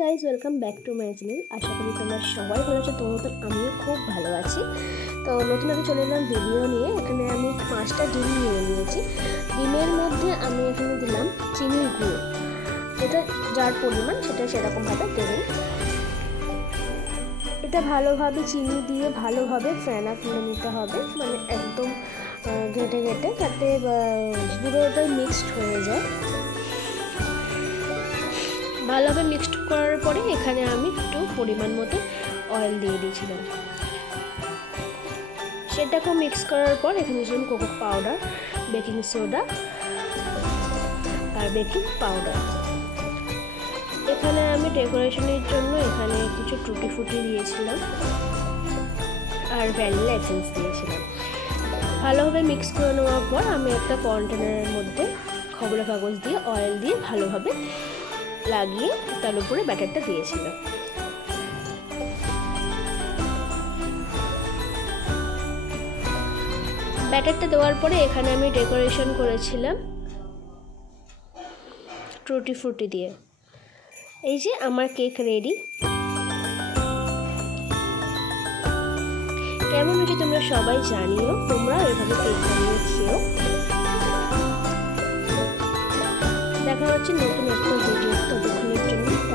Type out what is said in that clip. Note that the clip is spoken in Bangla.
Guys welcome back to my channel আশা করি তোমরা সবাই ভালো আছো, তোমার মতন আমিও খুব ভালো আছি। তো নতুন আমি চলে এলাম ভিডিও নিয়ে। এখানে আমি পাঁচটা ডিম নিয়ে নিয়েছি। ডিমের মধ্যে আমি এখানে দিলাম চিনির গুঁড়ো। এটা যার পরিমাণ, সেটা সেরকমভাবে দেবেন এটা ভালোভাবে চিনি দিয়ে ভালোভাবে ফেনা তুলে নিতে হবে। মানে একদম ঘেটে ঘেটে, যাতে পুরোটাই মিক্সড হয়ে যায়। ভালোভাবে মিক্সড করার পরে এখানে আমি একটু পরিমাণ মতো অয়েল দিয়ে দিয়েছিলাম। সেটাকেও মিক্স করার পর এখানে দিয়েছিলাম কোকো পাউডার বেকিং সোডা আর বেকিং পাউডার এখানে আমি ডেকোরেশনের জন্য এখানে কিছু টুটি ফুটি দিয়েছিলাম আর ভ্যানিলা এসেন্স দিয়েছিলাম। ভালোভাবে মিক্স করে নেওয়ার পর আমি একটা কন্টেনারের মধ্যে খবরের কাগজ দিয়ে অয়েল দিয়ে ভালোভাবে লাগিয়ে তার উপরে ব্যাটারটা দিয়েছিলাম ব্যাটারটা দেওয়ার পরে এখানে আমি ডেকোরেশন করেছিলাম টুটি ফ্রুটি দিয়ে। এই যে আমার কেক রেডি। কেমন হয়েছে তোমরা সবাই জানিও তোমরা এভাবে কেক বানিয়ে দেখা হচ্ছে নতুন একটা ভিডিও ততক্ষণের জন্য টাটা